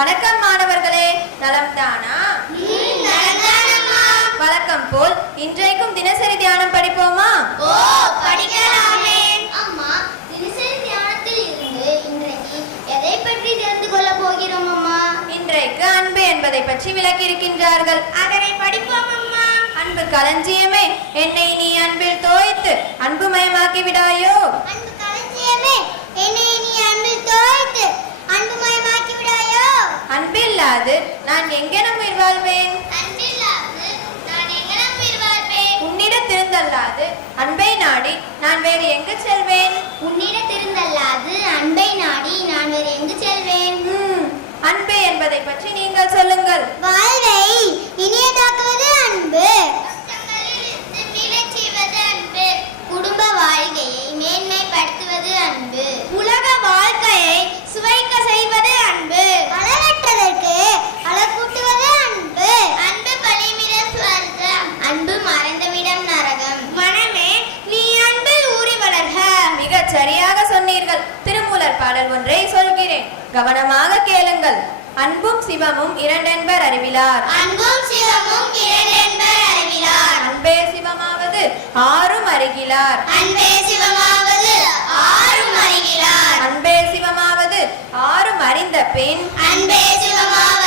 வணக்கம் மாணவர்களே, நலம் தானா? வழக்கம் போல் இன்றைக்கும் தினசரி தியானம் படிப்போமா? படிக்கலாமே. அம்மா, தினசரி தியானத்தில் இருந்து இன்றைக்கு எதை பற்றி தெரிந்து கொள்ள போகிறோம் அம்மா? இன்றைக்கு அன்பு என்பதை பற்றி விளக்கி இருக்கின்றார்கள். அதனை படிப்போம் அம்மா. அன்பு களஞ்சியமே, என்னை நீ அன்பில் தோய்த்து அன்புமயமாக்கி விடாயோ. அன்பு களஞ்சியமே, என்னை நீ அன்பில் தோய்த்து அன்புமயமாக்கி விடாயோ. அன்பில்லாது நான் எங்கெனம் உயிர் வாழ்வேன்? அன்பில்லாது நான் எங்கனம் உயிர் வாழ்வேன்? உன்னிடத்திருந்தல்லாது அன்பை நாடி நான் வேறு எங்கு செல்வேன்? உன்னிடத்திருந்தல்லாது அன்பை நாடி நான் வேறு எங்கு செல்வேன்? அன்பு என்பதை பற்றி நீங்கள் சொல்லுங்கள். வாழ்வை இனியதாக்குவது அன்பு, கஷ்டங்களிலிருந்து மீளச் செய்வது அன்பு, குடும்ப வாழ்க்கையை மேன்மைப்படுத்துவது அன்பு, உலக வாழ்க்கையை சுவைக்க செய்வது அன்பு, அளவற்றதற்கு அளக்கூட்டுவது அன்பு, அன்பு பலிமிடம் சுவர்க்கம், அன்பு மறைந்தவிடம் நரகம். மனமே, நீ அன்பில் ஊறி வளர்க. மிகச் சரியாக சொன்னீர்கள். திருமூலர் பாடல் ஒன்றை சொல்கிறேன், கவனமாக கேளுங்கள். அன்பும் சிவமும் இரண்டென்பர் அறிவிலார். அன்பும் சிவமும் இரண்டென்பர் அறிவிலார். அன்பே சிவமாவது ஆறும் அறிகிலார். அன்பே சிவமாவது ஆறும் அறிகிறார். அன்பே சிவமாவது ஆறும் அறிந்த பின். அன்பே சிவமாவது